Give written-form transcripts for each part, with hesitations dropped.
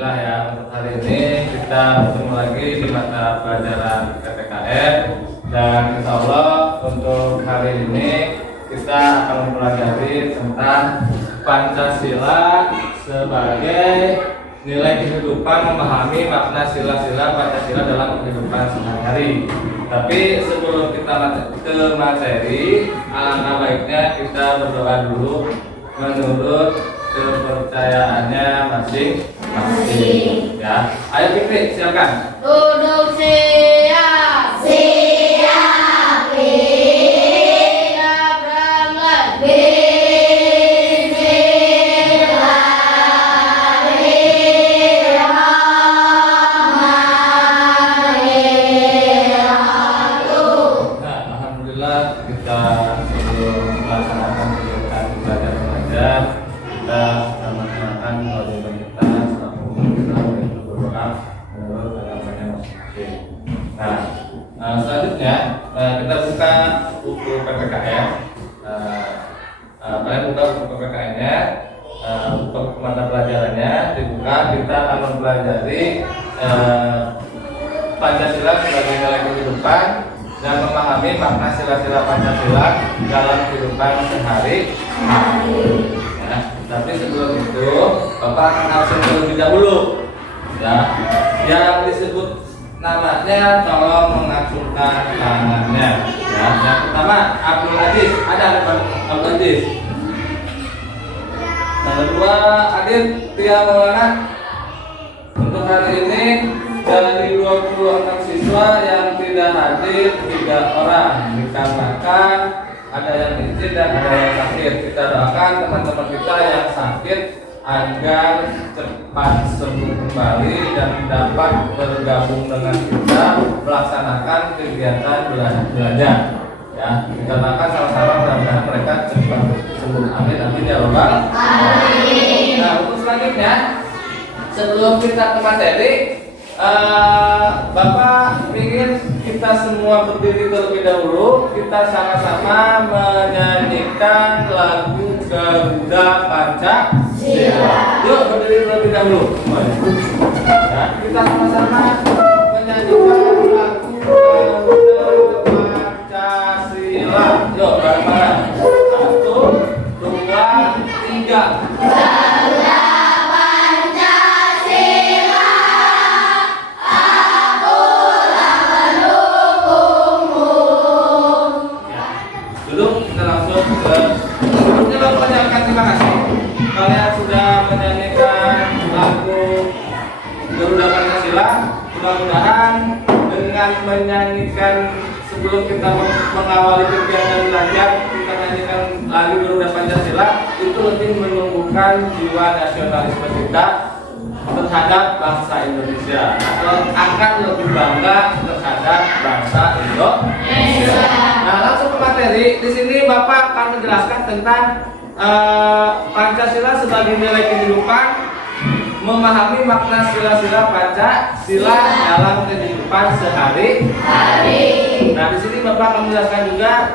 Alhamdulillah ya, untuk hari ini kita bertemu lagi di mata pelajaran PPKN. Dan insya Allah untuk hari ini kita akan mempelajari tentang Pancasila sebagai nilai kehidupan, memahami makna sila-sila Pancasila dalam kehidupan sehari-hari. Tapi sebelum kita ke materi, alangkah baiknya kita berdoa dulu menurut kepercayaannya masing-masing. Ya, ayo Fikri, silakan. Duduk siap. Siap. Siap berangkat. Alhamdulillah kita sebelum melaksanakan kegiatan belajar mengajar kita melaksanakan kewajiban kita selaku kita berdoa menurut agamanya masing-masing. Nah, selanjutnya kita buka buku PPKN. Kalian buka buku PPKN-nya, buka mata pelajarannya dibuka. Kita akan mempelajari Pancasila sebagai nilai kehidupan dan memahami makna sila-sila Pancasila dalam kehidupan sehari-hari. Ya, tapi sebelum itu, Bapak akan absen terlebih dahulu. Ya, yang disebut namanya tolong mengacungkan tangannya. Ya, yang pertama Abdul Aziz, ada Abdul Aziz. Yang kedua Adit Tia Maulana. Untuk hari ini dari 26 siswa yang tidak hadir 3 orang, dikarenakan ada yang izin dan ada yang sakit. Kita doakan teman-teman kita yang sakit agar cepat sembuh kembali dan dapat bergabung dengan kita melaksanakan kegiatan belajar. Ya, kita doakan sama-sama mudah-mudahan mereka cepat sembuh. Amin amin ya Rabbal alamin. Nah, untuk selanjutnya sebelum kita ke materi, Bapak ingin kita semua berdiri terlebih dahulu. Kita sama-sama menyanyikan lagu Garuda Pancasila. Yuk berdiri terlebih dahulu. Ya, kita sama-sama menyanyikan lagu Garuda Pancasila. Yuk bareng-bareng. 1, 2, 3. Terima kasih. Kalian sudah menyanyikan lagu Garuda Pancasila. Mudah-mudahan dengan menyanyikan sebelum kita mengawali kegiatan belajar, kita menyanyikan lagu Garuda Pancasila itu lebih menumbuhkan jiwa nasionalisme kita terhadap bangsa Indonesia, atau akan lebih bangga terhadap bangsa Indonesia. Nah, langsung ke materi. Di sini Bapak akan menjelaskan tentang Pancasila sebagai nilai kehidupan, memahami makna sila-sila Pancasila dalam kehidupan sehari-hari. Nah, di sini Bapak akan menjelaskan juga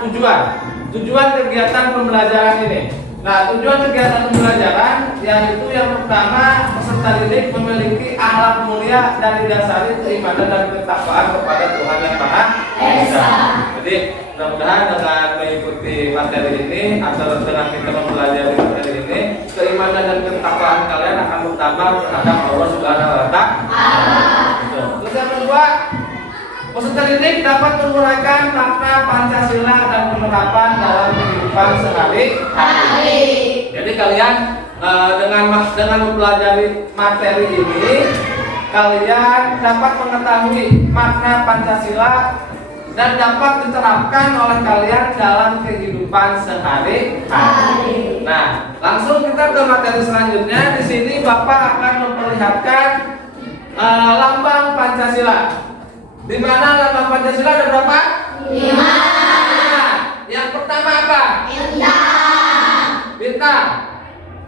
tujuan kegiatan pembelajaran ini. Nah, tujuan kegiatan pembelajaran yaitu yang pertama, peserta didik memiliki akhlak mulia dan didasari keimanan dan ketakwaan kepada Tuhan Yang Maha Esa. Jadi mudah-mudahan dengan mengikuti materi ini atau dengan kita mempelajari materi ini, keimanan dan ketakwaan kalian akan bertambah terhadap Allah Subhanahu wa Ta'ala. Terus yang kedua, peserta didik dapat menguraikan makna Pancasila dan penerapan dalam kehidupan sehari-hari. Jadi kalian dengan mempelajari materi ini, kalian dapat mengetahui makna Pancasila dan dapat diterapkan oleh kalian dalam kehidupan sehari-hari. Nah, langsung kita ke materi selanjutnya. Di sini Bapak akan memperlihatkan lambang Pancasila. Di mana lambang Pancasila ada berapa? 5. Yang pertama apa? Bintang. Bintang.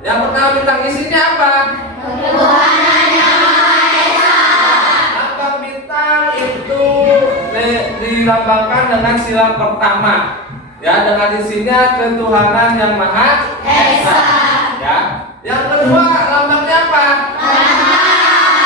Yang pertama bintang isinya apa? Ketuhanan Yang Maha Esa. Lambang bintang itu dilambangkan dengan sila pertama. Ya, dengan isinya ketuhanan Yang Maha Esa. Ya. Yang kedua lambangnya apa? Matahari.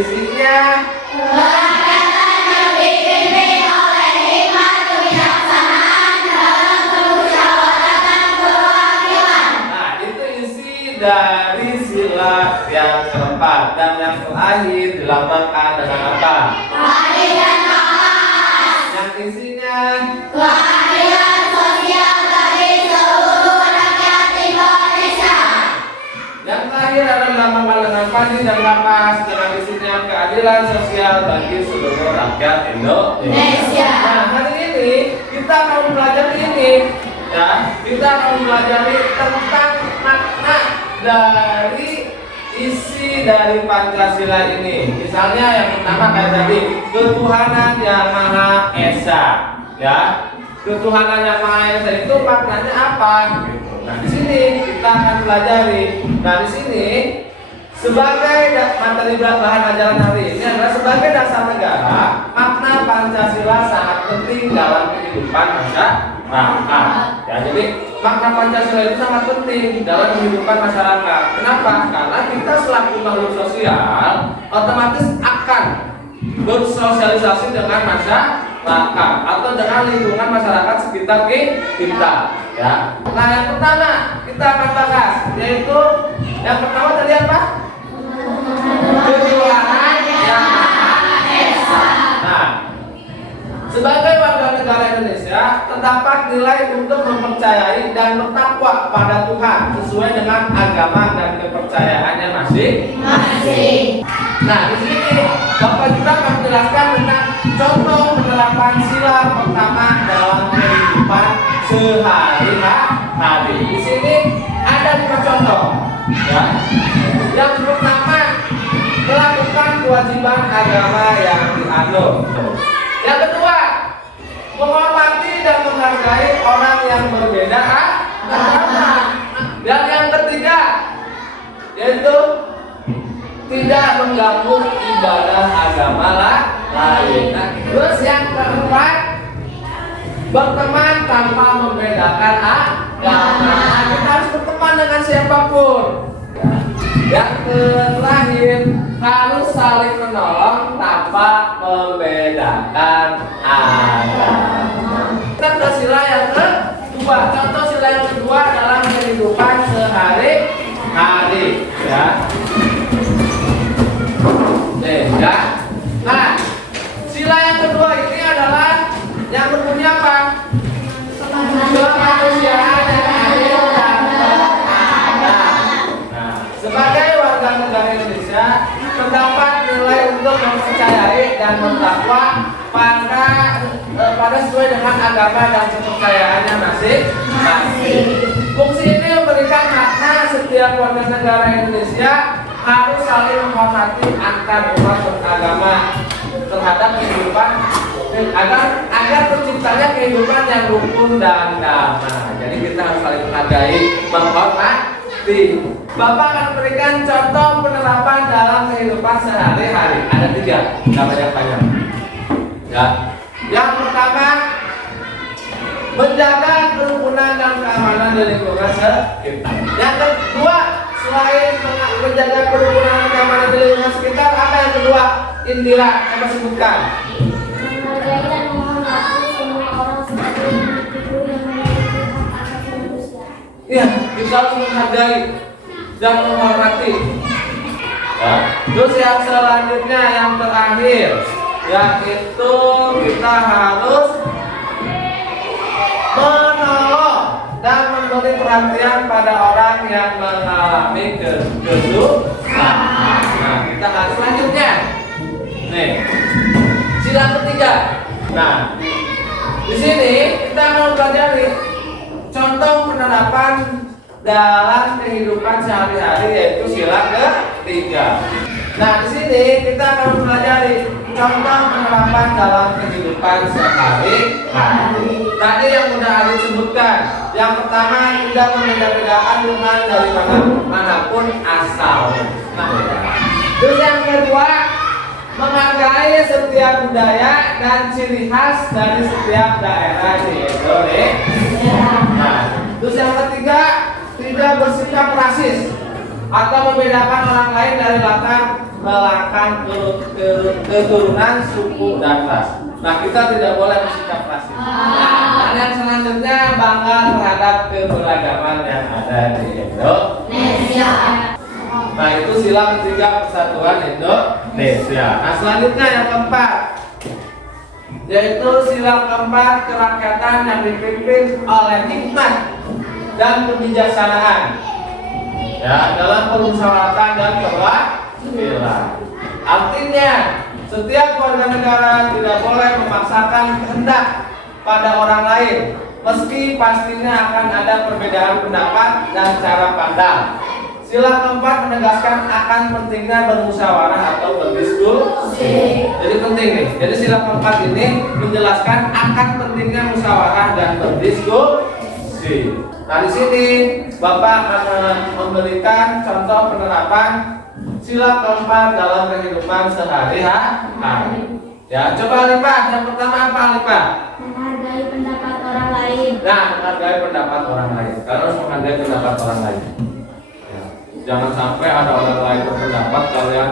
isinya kesepakatan yang dipimpin oleh hikmat kebijaksanaan dalam kemusyawaratan perwakilan. Nah, itu isi dari sila yang keempat. Dan yang terakhir dilambangkan dengan apa? Adil dan nafas. Yang isinya Keadilan sosial bagi seluruh rakyat Indonesia. yang terakhir adalah dilambangkan dengan padi dan kapas. Dengan isinya keadilan sosial bagi seluruh rakyat Indonesia. Nah, hari ini kita akan mempelajari ini, ya. Kita akan mempelajari tentang makna dari isi dari Pancasila ini. Misalnya yang pertama kayak tadi, ketuhanan yang Maha Esa, ya. Ketuhanan yang Maha Esa itu maknanya apa? Gitu. Nah, di sini kita akan pelajari. Nah, di sini sebagai materi bahan ajaran hari ini adalah sebagai dasar negara, makna Pancasila sangat penting dalam kehidupan masyarakat. Ya, jadi makna Pancasila itu sangat penting dalam kehidupan masyarakat. Kenapa? Karena kita selaku makhluk sosial otomatis akan bersosialisasi dengan masyarakat atau dengan lingkungan masyarakat sekitar kita. Ya. Nah, yang pertama kita akan bahas yaitu yang pertama tadi apa? Ketuhanan yang Maha Esa. Nah, sebagai warga negara Indonesia terdapat nilai untuk mempercayai dan bertakwa pada Tuhan sesuai dengan agama dan kepercayaannya masing-masing. Nah, di sini Bapak kita akan menjelaskan tentang contoh penerapan sila pertama dalam kehidupan sehari-hari. Di sini ada 5 contoh. Ya. Yang pertama, melakukan kewajiban agama yang dianut. Yang kedua, menghormati dan menghargai orang yang berbeda agama. Dan yang ketiga, yaitu tidak mengganggu ibadah agama lain. Nah, terus yang keempat, berteman tanpa membedakan agama. Kita harus berteman dengan siapapun. Yang terakhir, harus saling menolong tanpa membedakan agama. Kita ke sila yang kedua. Contoh sila yang kedua dalam kehidupan sehari-hari, ya. Ya. Nah, sila yang kedua ini adalah yang berbunyi apa? Kemanusiaan yang adil dan beradab. Nah, sebagai warga negara Indonesia terdapat nilai untuk mempercayai dan bertakwa pada sesuai dengan agama dan kepercayaannya masing-masing. Fungsi ini memberikan makna setiap warga negara Indonesia harus saling menghormati antar umat beragama terhadap kehidupan agar terciptanya kehidupan yang rukun dan damai. Jadi kita harus saling menghargai, menghormati. Bapak akan memberikan contoh penerapan dalam kehidupan sehari-hari. Ada 3, nggak banyak-banyak. Ya. Yang pertama, menjaga kerukunan dan keamanan di lingkungan sekitar. Yang kedua, selain menjaga kerukunan dan keamanan di lingkungan sekitar, apa yang kedua? Indira, coba sebutkan. Menghargai dan menghormati semua orang sebagai individu yang memiliki hak asasi manusia. Iya, kita harus menghargai dan menghormati. Ya. Terus yang selanjutnya, yang terakhir, yaitu kita harus menolong dan memberi perhatian pada orang yang mengalami kesusahan. Nah, kita harus selanjutnya. Nih, sila ketiga. Nah, di sini kita akan mempelajari contoh penerapan dalam kehidupan sehari-hari yaitu sila ketiga. Nah, di sini kita akan mempelajari contoh penerapan dalam kehidupan sehari-hari. Tadi yang sudah Ali sebutkan, yang pertama tidak membeda-bedakan Tuhan dari manapun asalnya. Nah, terus yang kedua, menghargai setiap budaya dan ciri khas dari setiap daerah di Indonesia. Nah, terus yang ketiga, tidak bersikap rasis atau membedakan orang lain dari latar melakukan keturunan suku dan ras. Nah, kita tidak boleh bersikap rasis. Nah, yang selanjutnya bangga terhadap keberagaman yang ada di Indonesia. Nah, itu sila ketiga persatuan Indonesia. Nah, selanjutnya yang keempat, yaitu sila keempat kerakyatan yang dipimpin oleh hikmat dan kebijaksanaan, ya, dalam permusyawaratan dan kewakilan. Artinya, setiap warga negara tidak boleh memaksakan kehendak pada orang lain, meski pastinya akan ada perbedaan pendapat dan cara pandang. Sila keempat menegaskan akan pentingnya bermusyawarah atau berdiskusi. Jadi penting nih. Jadi sila keempat ini menjelaskan akan pentingnya musyawarah dan berdiskusi. Nah, di sini Bapak akan memberikan contoh penerapan sila keempat dalam kehidupan sehari-hari. Ya, coba Alifah. Yang pertama apa Alifah? Menghargai pendapat orang lain. Nah, menghargai pendapat orang lain. Kalian harus menghargai pendapat orang lain. Ya. Jangan sampai ada orang lain berpendapat kalian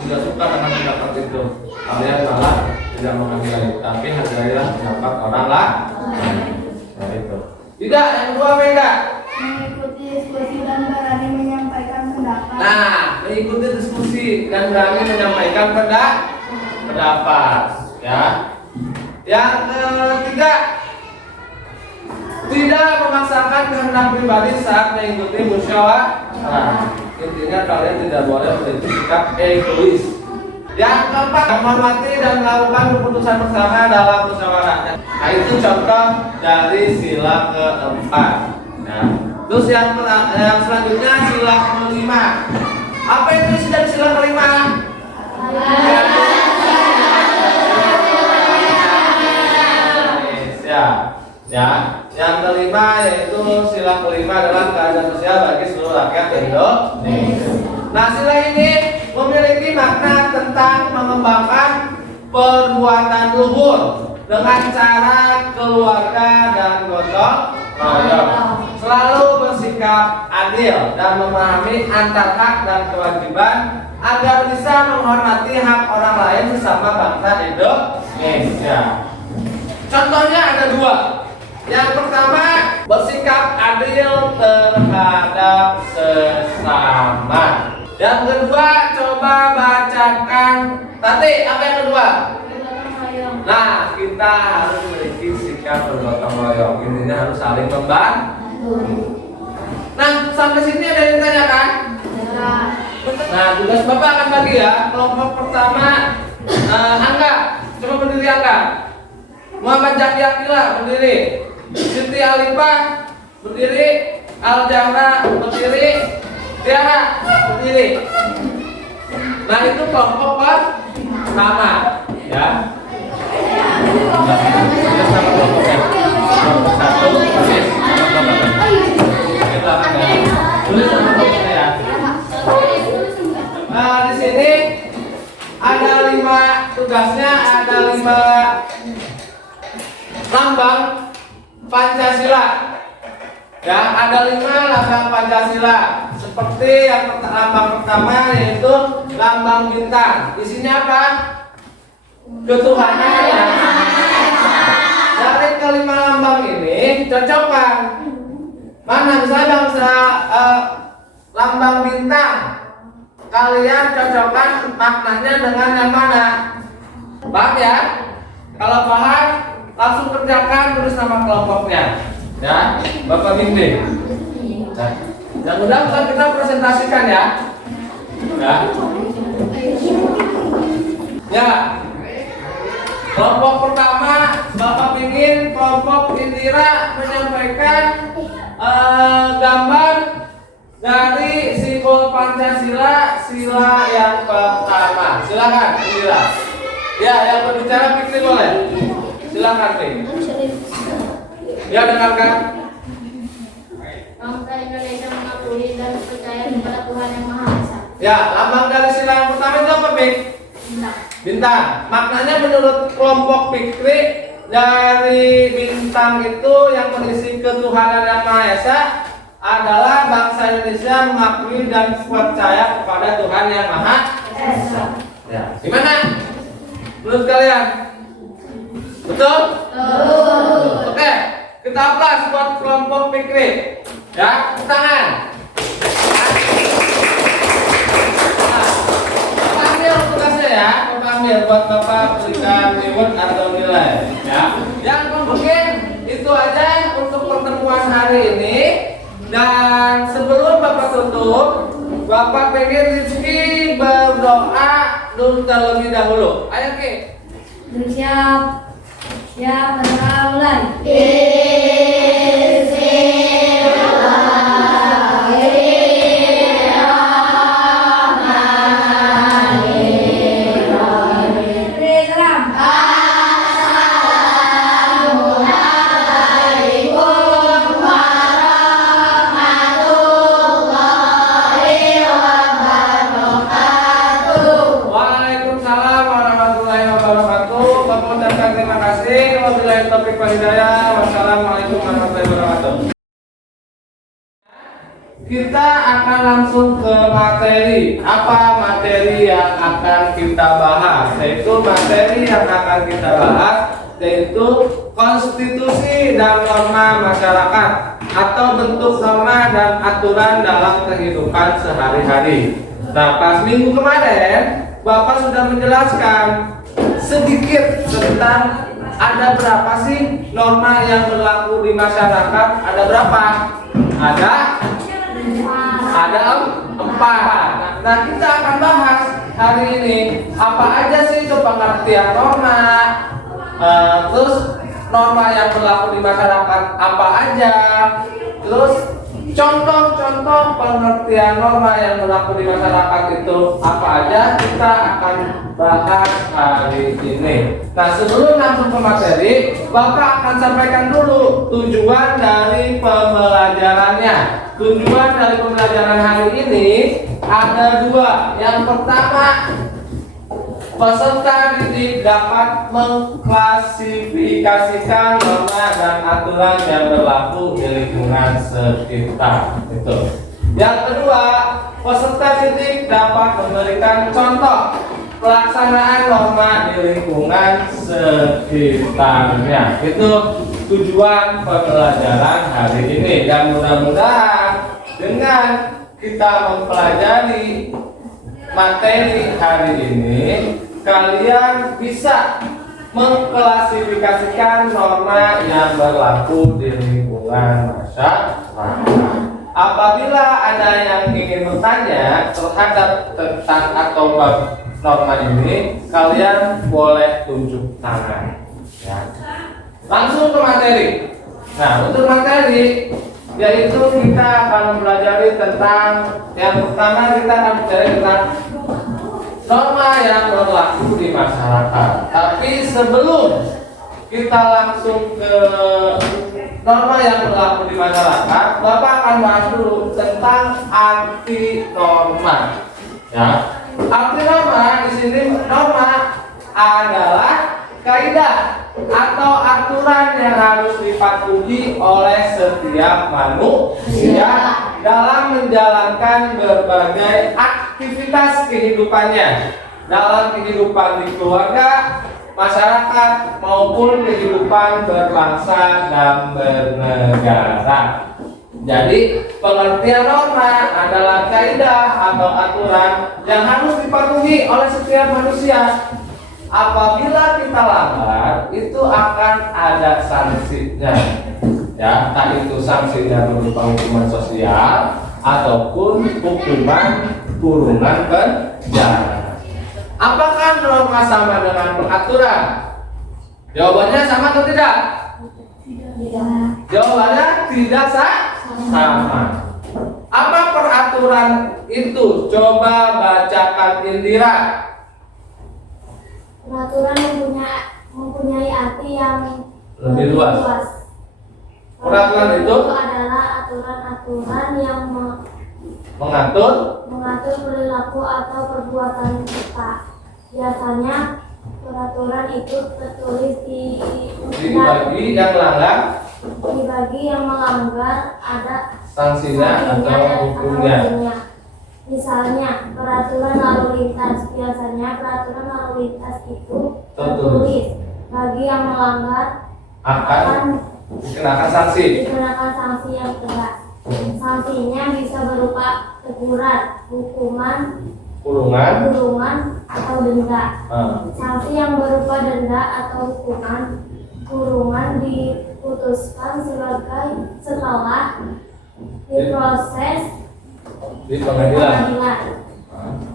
tidak suka dengan pendapat itu. Kalian malah tidak menghargai. Tapi hargailah pendapat orang lain. Nah, itu. Tidak, yang kedua Mega. Mengikuti diskusi dan berani menyampaikan pendapat. Nah, mengikuti diskusi dan berani menyampaikan pendapat, ya. Yang ketiga, tidak memaksakan kehendak pribadi saat mengikuti musyawarah. Intinya kalian tidak boleh menjadi sikap egois. Yang keempat, menghormati dan melakukan keputusan bersama dalam musyawarah. Nah, itu contoh dari sila keempat. Nah, terus yang selanjutnya sila kelima. Apa itu sila kelima? Ya, yang kelima yaitu sila kelima adalah keadilan sosial bagi seluruh rakyat Indonesia. Nah, sila ini memiliki makna tentang mengembangkan perbuatan luhur dengan cara keluarga dan gotong royong, selalu bersikap adil dan memahami antar hak dan kewajiban agar bisa menghormati hak orang lain sesama bangsa Indonesia. Contohnya ada dua. Yang pertama, bersikap adil terhadap sesama. Yang kedua, coba bacakan. Tati, apa yang kedua? Nah, kita harus memiliki sikap bergotong royong. Intinya harus saling membantu. Nah, sampai sini ada yang tanyakan? Nah, tugas Bapak akan bagi ya. Kelompok pertama, Angga, coba berdiri Angga. Muhammad Jaki Akila berdiri. Siti Alifah berdiri. Aljahra berdiri. Tiara berdiri. Nah, itu kelompok pertama, ya. Nah, di sini ada 5 tugasnya, ada 5 lambang Pancasila. Ya, ada 5 lambang Pancasila. Seperti yang lambang pertama yaitu lambang bintang. Isinya apa? Ketuhanan yang Maha Esa. Dari kelima lambang ini cocokkan. Mana misalnya lambang bintang, kalian cocokkan maknanya dengan yang mana? Paham ya? Kalau paham, langsung kerjakan, tulis nama kelompoknya. Ya, Bapak bimbing. Nah, yang udah kita presentasikan ya. Ya. Kelompok pertama, Bapak ingin kelompok Indira menyampaikan gambar dari simbol Pancasila, sila yang pertama. Silakan Indira. Ya, yang berbicara Fikri boleh. Silakan Fikri. Ya, dengarkan. Bangsa Indonesia mengakui dan percaya kepada Tuhan Yang Maha Esa. Ya, lambang dari sila yang pertama itu apa, Pik? Bintang. Maknanya menurut kelompok Fikri, dari bintang itu yang berisi ketuhanan Yang Maha Esa adalah bangsa Indonesia mengakui dan percaya kepada Tuhan Yang Maha Ya, gimana? Menurut kalian? Betul? Oke, kita aplaus buat kelompok Fikri. Ya, tangan. Bapak ambil tugasnya ya, Bapak ambil buat Bapak berikan reward atau nilai. Ya, yang mungkin itu aja untuk pertemuan hari ini. Dan sebelum Bapak tutup, Bapak pengen Rizky berdoa dulu terlebih dahulu. Ayo Ki. Siap. Siap, mulai. Waalaikumsalam warahmatullahi wabarakatuh. Bapak ucapkan terima kasih. Wabillahi taufiq wal hidayah. Wassalamualaikum warahmatullahi wabarakatuh. Kita akan langsung ke materi. Apa materi yang akan kita bahas? Yaitu materi yang akan kita bahas yaitu konstitusi dan norma masyarakat atau bentuk norma dan aturan dalam kehidupan sehari-hari. Nah, pas minggu kemarin Bapak sudah menjelaskan sedikit tentang ada berapa sih norma yang berlaku di masyarakat? Ada berapa? Ada 4. Nah, kita akan bahas hari ini apa aja sih itu pengertian norma, terus norma yang berlaku di masyarakat apa aja, terus contoh-contoh pengertian norma yang berlaku di masyarakat itu apa aja, kita akan bahas hari ini. Nah, sebelum langsung ke materi, Bapak akan sampaikan dulu tujuan dari pembelajarannya. Tujuan dari pembelajaran hari ini ada 2. Yang pertama, peserta didik dapat mengklasifikasikan norma dan aturan yang berlaku di lingkungan sekitar. Itu. Yang kedua, peserta didik dapat memberikan contoh pelaksanaan norma di lingkungan sekitarnya. Itu tujuan pembelajaran hari ini. Dan mudah-mudahan dengan kita mempelajari materi hari ini, kalian bisa mengklasifikasikan norma yang berlaku di lingkungan masyarakat. Apabila ada yang ingin bertanya terhadap tentang atau norma ini, kalian boleh tunjuk tangan. Ya. Langsung ke materi. Nah, untuk materi yaitu kita akan mempelajari tentang yang pertama, kita akan belajar tentang norma yang berlaku di masyarakat. Tapi sebelum kita langsung ke norma yang berlaku di masyarakat, Bapak akan bahas dulu tentang arti norma. Ya, arti norma di sini, norma adalah kaidah atau aturan yang harus dipatuhi oleh setiap manusia dalam menjalankan berbagai aktivitas kehidupannya, dalam kehidupan di keluarga, masyarakat, maupun kehidupan berbangsa dan bernegara. Jadi pengertian norma adalah kaidah atau aturan yang harus dipatuhi oleh setiap manusia. Apabila kita langgar, itu akan ada sanksinya. Ya, entah itu sanksinya berupa hukuman sosial ataupun hukuman kurungan penjara. Apakah norma sama dengan peraturan? Jawabannya sama atau tidak? Jawabannya tidak sama. Apa peraturan itu? Coba bacakan Indira. Peraturan mempunyai arti yang Lebih luas. Peraturan itu adalah aturan-aturan yang mengatur perilaku atau perbuatan kita. Biasanya peraturan itu tertulis dibagi yang melanggar ada sanksinya atau hukumnya. Misalnya, peraturan lalu lintas. Biasanya peraturan lalu lintas itu tertulis. Bagi yang melanggar Akan dikenakan sanksi. dikenakan sanksi yang tegas. Sanksinya bisa berupa teguran, hukuman, kurungan atau denda. Sanksi yang berupa denda atau hukuman, kurungan diputuskan setelah diproses Di pengadilan.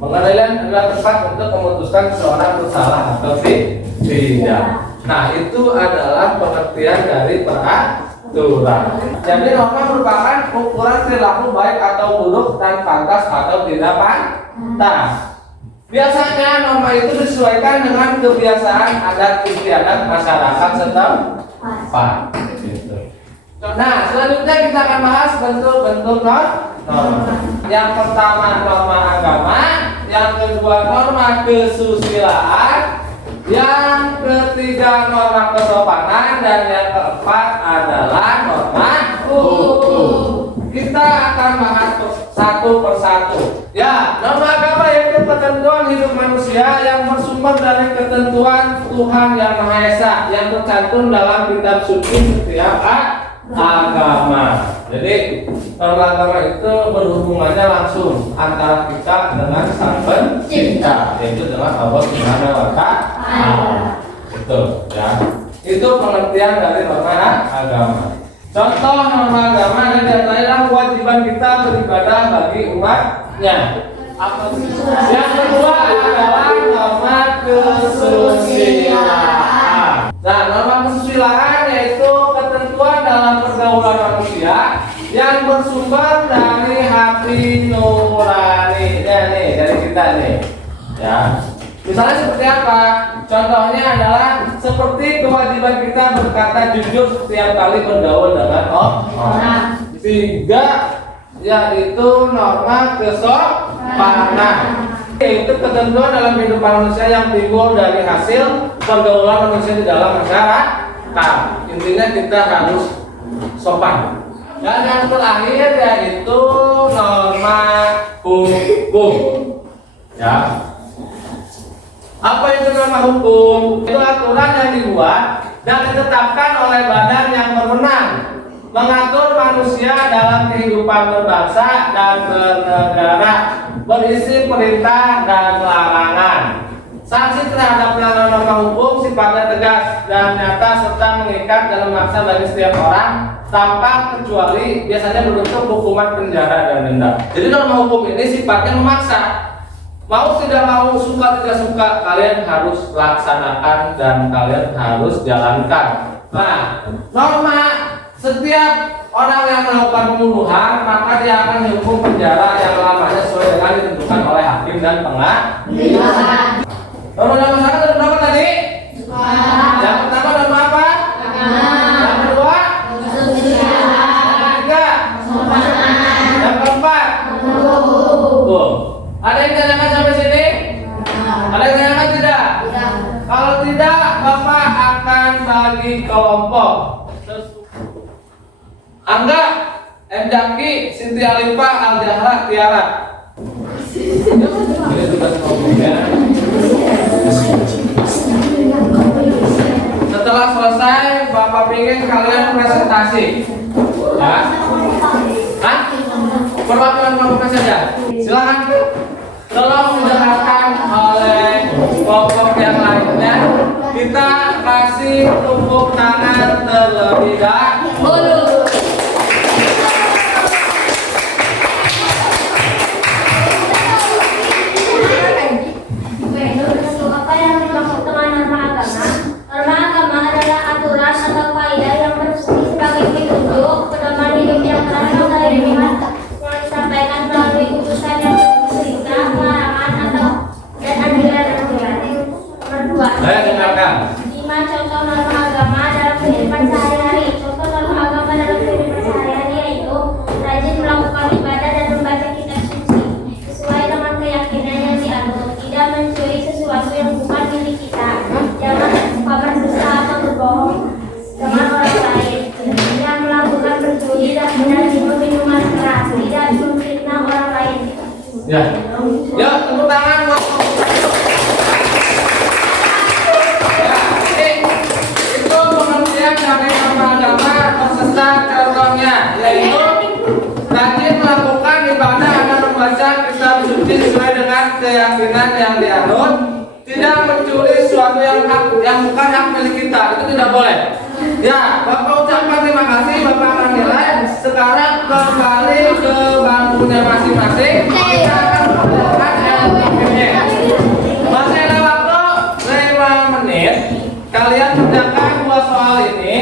Pengadilan adalah tempat untuk memutuskan seseorang bersalah atau tidak. Nah, itu adalah pengertian dari peraturan. Jadi norma merupakan ukuran perilaku baik atau buruk dan pantas atau tidak pantas. Biasanya norma itu disesuaikan dengan kebiasaan adat istiadat masyarakat setempat. Nah, selanjutnya kita akan bahas bentuk-bentuk norma. Yang pertama norma agama, yang kedua norma kesusilaan, yang ketiga norma kesopanan, dan yang keempat adalah norma hukum. Kita akan bahas satu persatu. Ya, norma agama yaitu ketentuan hidup manusia yang bersumber dari ketentuan Tuhan Yang Maha Esa yang tercantum dalam kitab suci setiap agama. Jadi norma agama itu berhubungannya langsung antara kita dengan Sang Pencipta, yaitu dengan Allah Subhanahu wa Ta'ala. Itu ya. Itu pengertian dari norma agama. Contoh norma agama adalah kewajiban kita beribadah bagi umatnya. Yang kedua adalah norma kesusilaan. Nah, norma kesusilaan yaitu ketentuan dalam pergaulan manusia yang bersumber dari hati nurani nih, dari kita nih. Ya. Misalnya seperti apa? Contohnya adalah seperti kewajiban kita berkata jujur setiap kali bergaul dengan orang. Tiga, yaitu norma kesopanan, yaitu ketentuan dalam kehidupan manusia yang timbul dari hasil pergaulan manusia di dalam masyarakat. Intinya kita harus sopan. Dan yang terakhir yaitu norma hukum. Ya. Apa itu norma hukum? Itu aturan yang dibuat dan ditetapkan oleh badan yang berwenang mengatur manusia dalam kehidupan berbangsa dan bernegara, berisi perintah dan larangan. Sanksi terhadap norma hukum sifatnya tegas dan nyata serta mengikat dalam maksa bagi setiap orang tanpa kecuali, biasanya berbentuk hukuman penjara dan denda. Jadi norma hukum ini sifatnya memaksa. Mau tidak mau, suka tidak suka, kalian harus laksanakan dan kalian harus jalankan. Nah, norma setiap orang yang melakukan pembunuhan maka dia akan dihukum penjara yang lamanya sesuai dengan ditentukan oleh hakim dan pengadilan. Norma masyarakat ada berapa tadi? Yang pertama norma apa? Yang kedua? Yang ketiga? Yang keempat? Tuh. Ada yang ditanyakan sampai sini? Ada yang ditanyakan tidak? Kalau tidak, Bapak akan bagi kelompok. Angga, M. Jaki, Sinti Alifa, Al-Jahra, Tiara. Ini tugas kelompoknya. Setelah selesai, Bapak ingin kalian presentasi. Ya? Hah? Perwakilan kelompoknya saja. Silakan. Tolong didengarkan oleh kelompok yang lainnya. Kita kasih tepuk tangan terlebih dahulu. Apa yang dimaksud dengan norma agama? Norma agama adalah aturan atau kaidah yang bersifat sebagai petunjuk pedoman hidup yang berasal dari Tuhan yang disampaikan melalui utusan yang perintah, larangan atau dan anjuran-anjuran. Nomor 2. Saya dengarkan. 5 contoh norma agama dalam kehidupan sehari-hari. Contoh norma agama dalam kehidupan sehari-hari yaitu rajin melakukan ibadah dan membaca kitab suci sesuai dengan keyakinan yang dianut, tidak mencuri sesuatu yang bukan milik kita, jangan suka berdusta atau berbohong dengan orang lain, tidak melakukan pencuri dan minum minuman keras, tidak memfitnah orang lain. Ya, cari nama agama tersesat contohnya, yaitu rajin melakukan ibadah dan membaca kitab suci sesuai dengan keyakinan yang dianut, tidak mencuri sesuatu yang bukan hak milik kita, itu tidak boleh. Ya, Bapak ucapkan terima kasih, Bapak akan nilai. Sekarang kembali ke bangkunya masing-masing. Kita akan mengerjakan LPM-nya. Masih ada waktu 5 menit. Kalian kerjakan 2 soal ini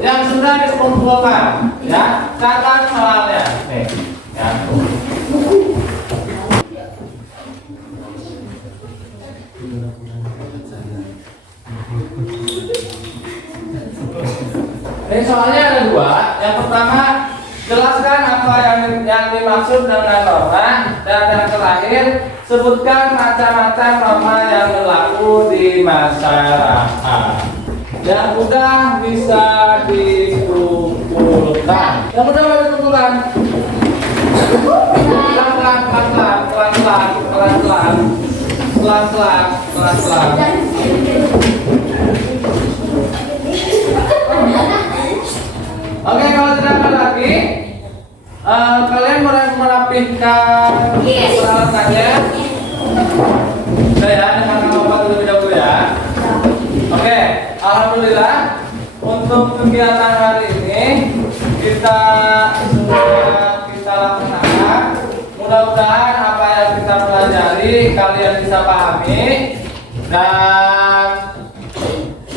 yang sudah dikumpulkan. Ya, catat soalnya. Nih, ya. Ini soalnya ada 2. Yang pertama, jelaskan apa yang dimaksud dengan norma, dan yang terakhir, sebutkan macam-macam norma yang berlaku di masyarakat. Yang mudah bisa dikumpulkan. Yang mudah bisa dikumpulkan. Pelan-pelan. Oke, kalau tidak ada lagi, kalian merapihkan peralatannya. Saya dengan Bapak terlebih dahulu ya. Oke, alhamdulillah untuk kegiatan hari ini kita sudah laksanakan. Mudah-mudahan apa yang kita pelajari kalian bisa pahami, dan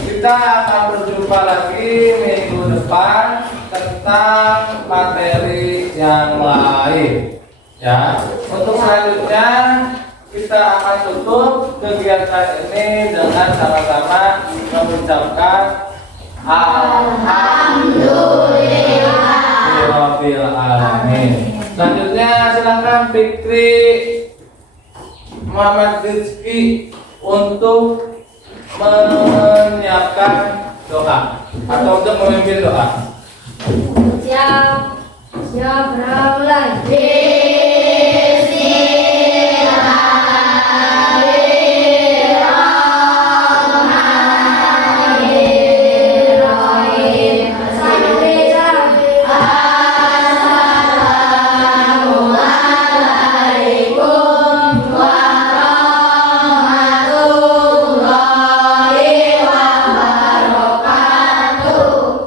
kita akan berjumpa lagi minggu depan tentang materi yang lain. Ya, untuk selanjutnya kita akan tutup kegiatan ini dengan sama-sama mengucapkan Alhamdulillahirabbil alamin. Selanjutnya silakan Fikri Muhammad Rizky untuk menyiapkan doa atau untuk memimpin doa. Siap, mulai.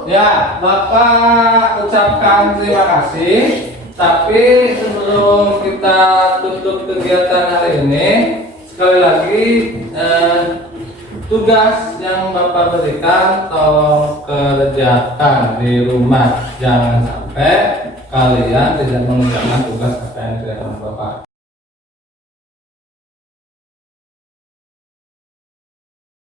Ya, Bapak ucapkan terima kasih. Tapi sebelum kita tutup kegiatan hari ini, sekali lagi tugas yang Bapak berikan tolong kerjakan di rumah. Jangan sampai kalian tidak mengerjakan tugas apa yang diberikan Bapak.